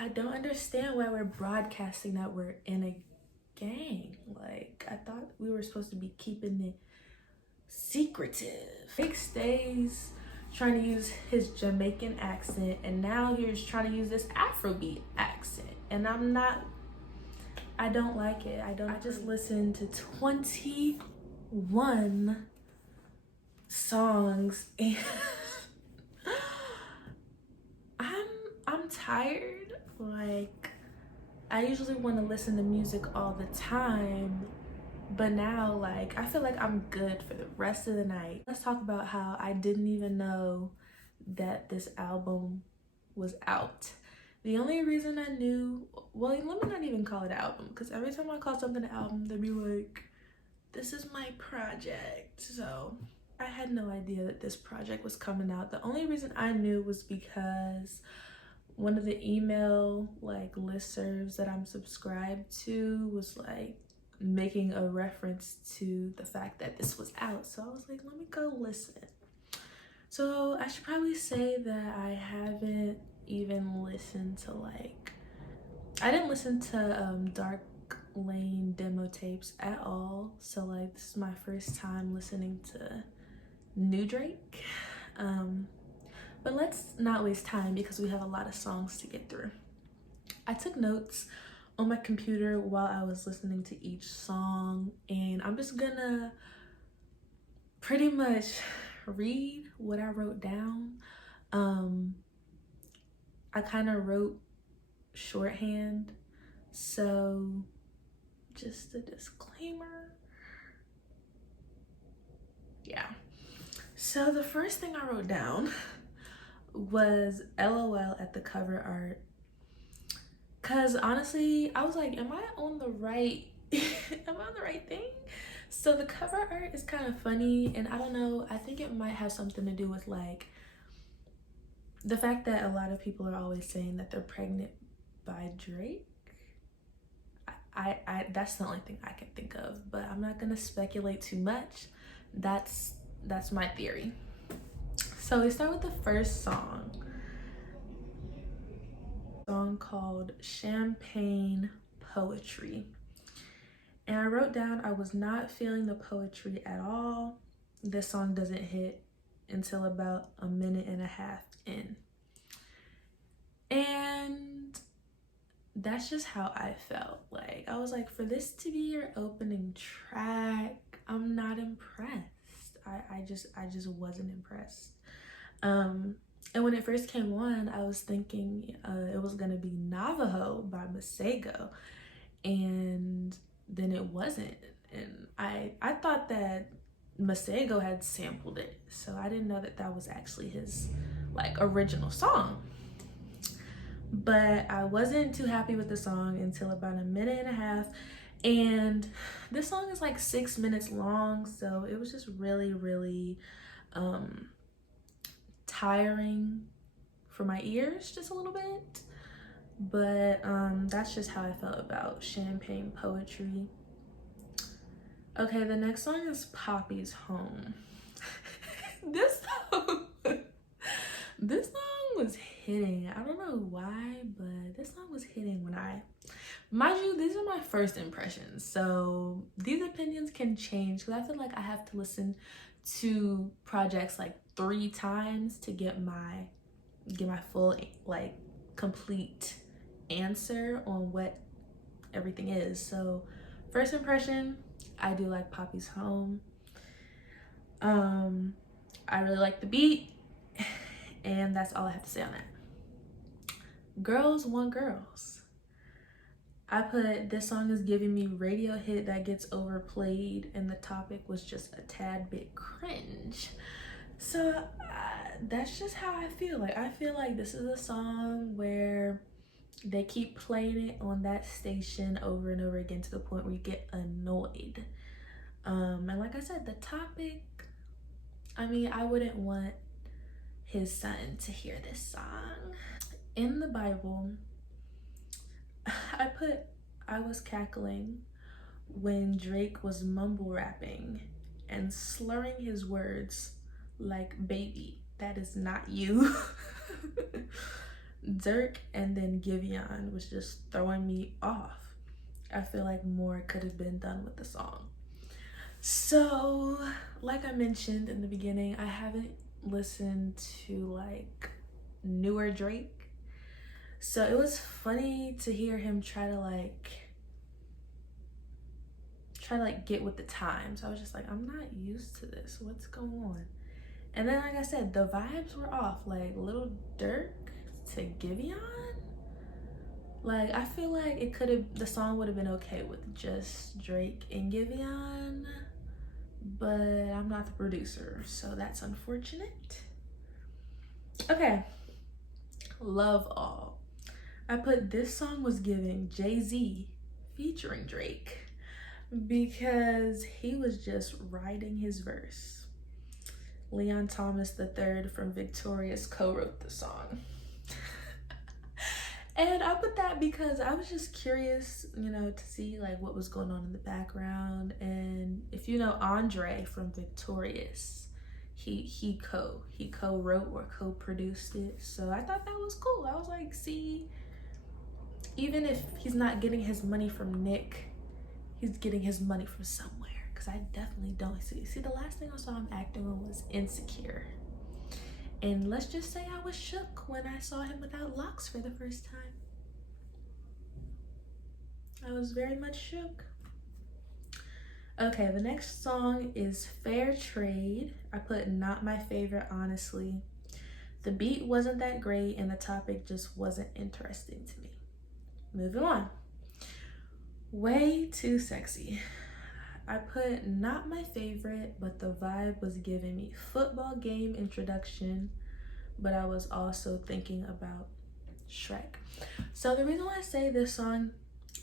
I don't understand why we're broadcasting that we're in a gang. Like, I thought we were supposed to be keeping it secretive. Drake stays trying to use his Jamaican accent, and now he's trying to use this Afrobeat accent, and I don't like it. I just listened to 21 songs and I'm tired. Like, I usually want to listen to music all the time, but now, like, I feel like I'm good for the rest of the night. Let's talk about how I didn't even know that this album was out. The only reason I knew, well, let me not even call it an album, because every time I call something an album, they'd be like, this is my project. So I had no idea that this project was coming out. The only reason I knew was because one of the email like listservs that I'm subscribed to was like making a reference to the fact that this was out. So I was like, let me go listen. So I should probably say that I haven't even listened to I didn't listen to Dark Lane demo tapes at all. So like, this is my first time listening to new Drake. But let's not waste time because we have a lot of songs to get through. I took notes on my computer while I was listening to each song, and I'm just gonna pretty much read what I wrote down. I kind of wrote shorthand, so just a disclaimer. Yeah. So the first thing I wrote down was LOL at the cover art, because honestly I was like, am I on the right thing? So the cover art is kind of funny, and I don't know, I think it might have something to do with like the fact that a lot of people are always saying that they're pregnant by Drake. I that's the only thing I can think of, but I'm not gonna speculate too much. That's my theory. So we start with the first song called Champagne Poetry. And I wrote down, I was not feeling the poetry at all. This song doesn't hit until about a minute and a half in. And that's just how I felt. Like, I was like, for this to be your opening track, I'm not impressed. I just wasn't impressed. And when it first came on, I was thinking it was gonna be Navajo by Masego, and then it wasn't. And I thought that Masego had sampled it, so I didn't know that that was actually his like original song. But I wasn't too happy with the song until about a minute and a half, and this song is like 6 minutes long, so it was just really tiring for my ears just a little bit. But that's just how I felt about Champagne Poetry. Okay, the next song is Poppy's Home. this song was hitting. I don't know why, but this song was hitting when mind you, these are my first impressions, so these opinions can change because I feel like I have to listen to projects like 3 times to get my full like complete answer on what everything is. So first impression, I do like Poppy's Home. I really like the beat, and that's all I have to say on that. Girls Want Girls. I put, this song is giving me radio hit that gets overplayed, and the topic was just a tad bit cringe. So that's just how I feel. Like, I feel like this is a song where they keep playing it on that station over and over again to the point where you get annoyed. And like I said, the topic, I mean, I wouldn't want his son to hear this song. In the Bible, I put, I was cackling when Drake was mumble rapping and slurring his words like, baby, that is not you. Dirk and then Giveon was just throwing me off. I feel like more could have been done with the song. So, like I mentioned in the beginning, I haven't listened to like newer Drake. So it was funny to hear him try to get with the times. I was just like, I'm not used to this. What's going on? And then, like I said, the vibes were off. Like Little Dirk to Giveon. Like I feel like the song would have been okay with just Drake and Giveon, but I'm not the producer, so that's unfortunate. Okay, Love All. I put this song was giving Jay-Z featuring Drake because he was just writing his verse. Leon Thomas III from Victorious co-wrote the song. And I put that because I was just curious, to see like what was going on in the background. And if you know Andre from Victorious, he co-wrote or co-produced it. So I thought that was cool. I was like, see, even if he's not getting his money from Nick, he's getting his money from somewhere. Because I definitely don't see. See, the last thing I saw him acting on was Insecure. And let's just say I was shook when I saw him without locks for the first time. I was very much shook. Okay, the next song is Fair Trade. I put not my favorite, honestly. The beat wasn't that great and the topic just wasn't interesting to me. Moving on. Way Too Sexy. I put not my favorite, but the vibe was giving me football game introduction, but I was also thinking about Shrek. So the reason why I say this song,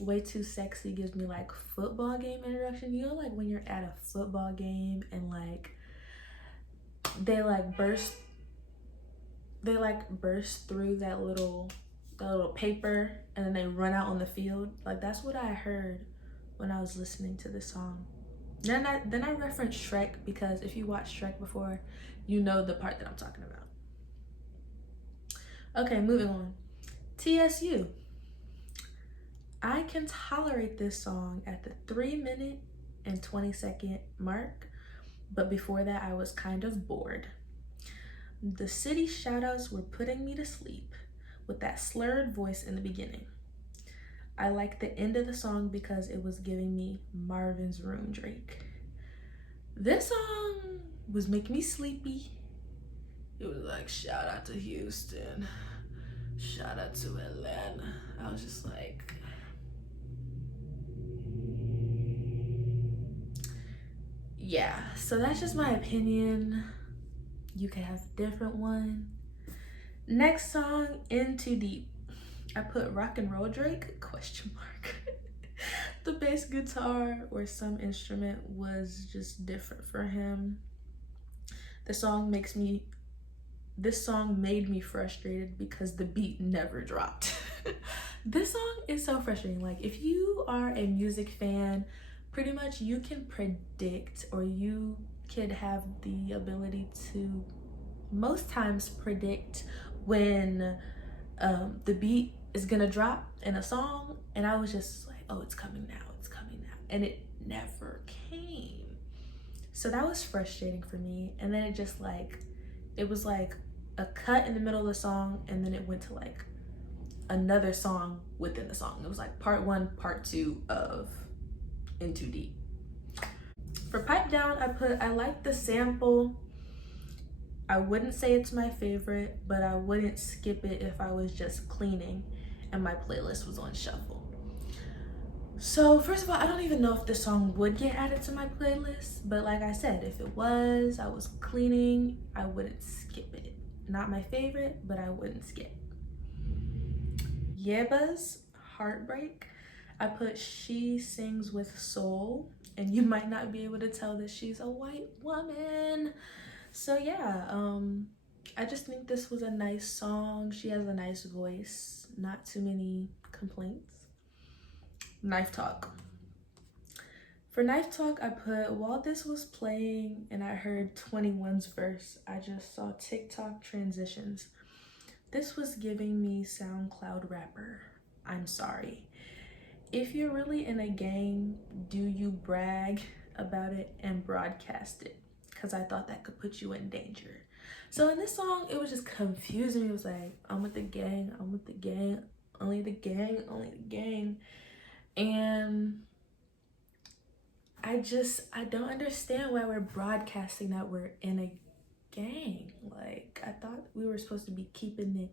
Way Too Sexy, gives me like football game introduction, like when you're at a football game and like they burst through that little paper and then they run out on the field. Like that's what I heard when I was listening to this song. Then I referenced Shrek because if you watched Shrek before, you know the part that I'm talking about. Okay, moving on. TSU. I can tolerate this song at the 3-minute and 20-second mark, but before that I was kind of bored. The city shoutouts were putting me to sleep with that slurred voice in the beginning. I liked the end of the song because it was giving me Marvin's Room Drake. This song was making me sleepy. It was like, shout out to Houston, shout out to Atlanta. I was just like, yeah, so that's just my opinion. You can have a different one. Next song, In Too Deep. I put Rock and Roll Drake, ? The bass guitar or some instrument was just different for him. This song made me frustrated because the beat never dropped. This song is so frustrating. Like if you are a music fan, pretty much you can predict, or you could have the ability to most times predict when the beat is gonna drop in a song, and I was just like, oh, it's coming now, and it never came. So that was frustrating for me. And then it was like a cut in the middle of the song, and then it went to like another song within the song. It was like part 1, part 2 of In Too Deep. For Pipe Down, I like the sample. I wouldn't say it's my favorite, but I wouldn't skip it if I was just cleaning and my playlist was on shuffle. So first of all, I don't even know if this song would get added to my playlist, but like I said, if it was, I was cleaning, I wouldn't skip it. Not my favorite, but I wouldn't skip. Yeba's Heartbreak. I put She Sings with Soul, and you might not be able to tell that she's a white woman. So yeah, I just think this was a nice song. She has a nice voice, not too many complaints. Knife Talk. For Knife Talk, I put, while this was playing and I heard 21's verse, I just saw TikTok transitions. This was giving me SoundCloud rapper. I'm sorry. If you're really in a gang, do you brag about it and broadcast it? Because I thought that could put you in danger. So in this song, it was just confusing me. It was like, I'm with the gang, I'm with the gang, only the gang, only the gang. And I don't understand why we're broadcasting that we're in a gang. Like, I thought we were supposed to be keeping it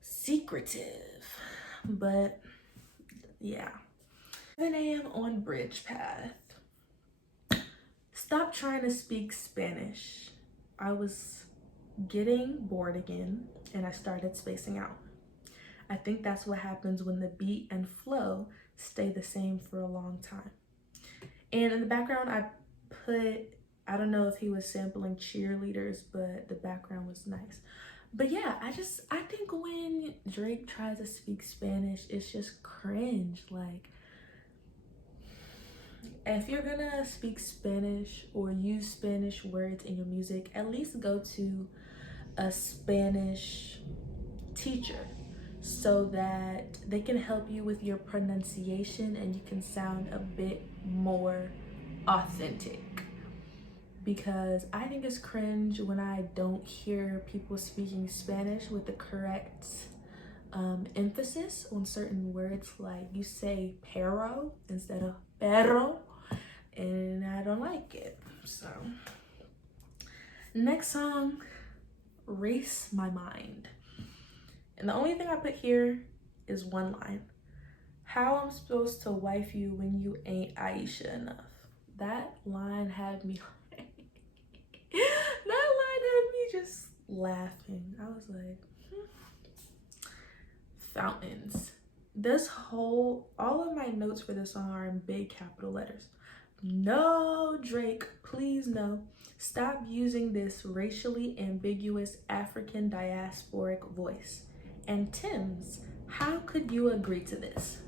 secretive, but yeah. 7 a.m. on Bridge Path. Stop trying to speak Spanish. I was getting bored again and I started spacing out. I think that's what happens when the beat and flow stay the same for a long time. And in the background, I put, I don't know if he was sampling cheerleaders, but the background was nice. But yeah, I think when Drake tries to speak Spanish, it's just cringe. Like, if you're gonna speak Spanish or use Spanish words in your music, at least go to a Spanish teacher so that they can help you with your pronunciation and you can sound a bit more authentic. Because I think it's cringe when I don't hear people speaking Spanish with the correct emphasis on certain words. Like, you say pero instead of perro, and I don't like it. So next song, Race My Mind. And the only thing I put here is one line. How I'm supposed to wife you when you ain't Aisha enough. That line had me just laughing. I was like, Fountains. All of my notes for this song are in big capital letters. No, Drake, please no. Stop using this racially ambiguous African diasporic voice. And Tim's, how could you agree to this?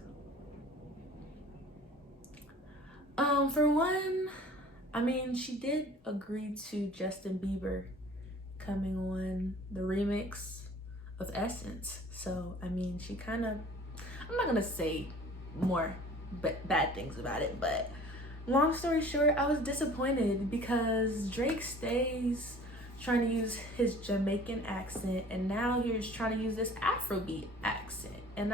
For one, I mean, she did agree to Justin Bieber coming on the remix of Essence. So, I mean, she kind of, I'm not gonna say more bad things about it, but long story short, I was disappointed because Drake stays trying to use his Jamaican accent and now he's trying to use this Afrobeat accent, and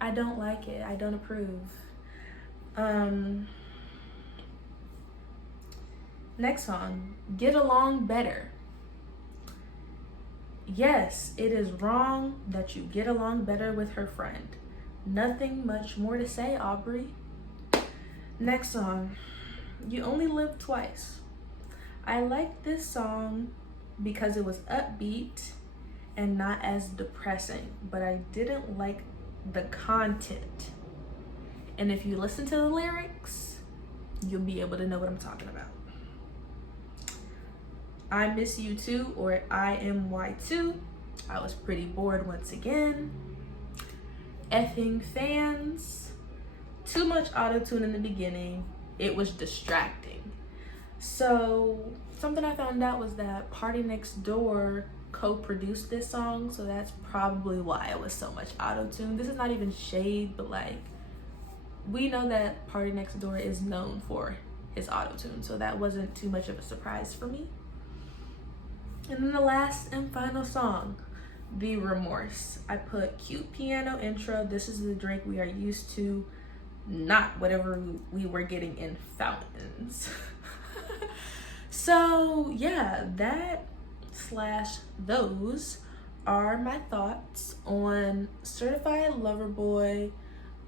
I don't like it. I don't approve. Next song, Get Along Better. Yes, it is wrong that you get along better with her friend. Nothing much more to say, Aubrey. Next song, You Only Live Twice. I like this song because it was upbeat and not as depressing, but I didn't like the content. And if you listen to the lyrics, you'll be able to know what I'm talking about. I Miss You Too, or IMY2. I was pretty bored once again. Effing Fans. Too much auto-tune in the beginning. It was distracting. So something I found out was that Party Next Door co-produced this song, so that's probably why it was so much auto-tune. This is not even shade, but like, we know that Party Next Door is known for his auto-tune, so that wasn't too much of a surprise for me. And then the last and final song, The Remorse. I put cute piano intro. This is the Drake we are used to, not whatever we were getting in Fountains. So yeah, those are my thoughts on Certified Lover Boy.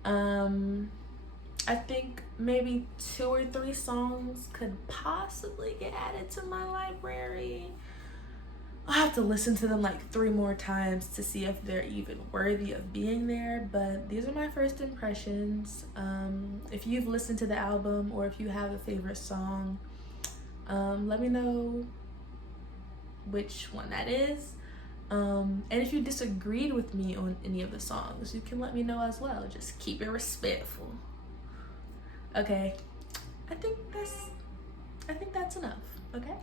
I think maybe 2 or 3 songs could possibly get added to my library. I'll have to listen to them like 3 more times to see if they're even worthy of being there, but these are my first impressions. If you've listened to the album or if you have a favorite song, let me know which one that is. And if you disagreed with me on any of the songs, you can let me know as well. Just keep it respectful. Okay, I think that's enough. Okay.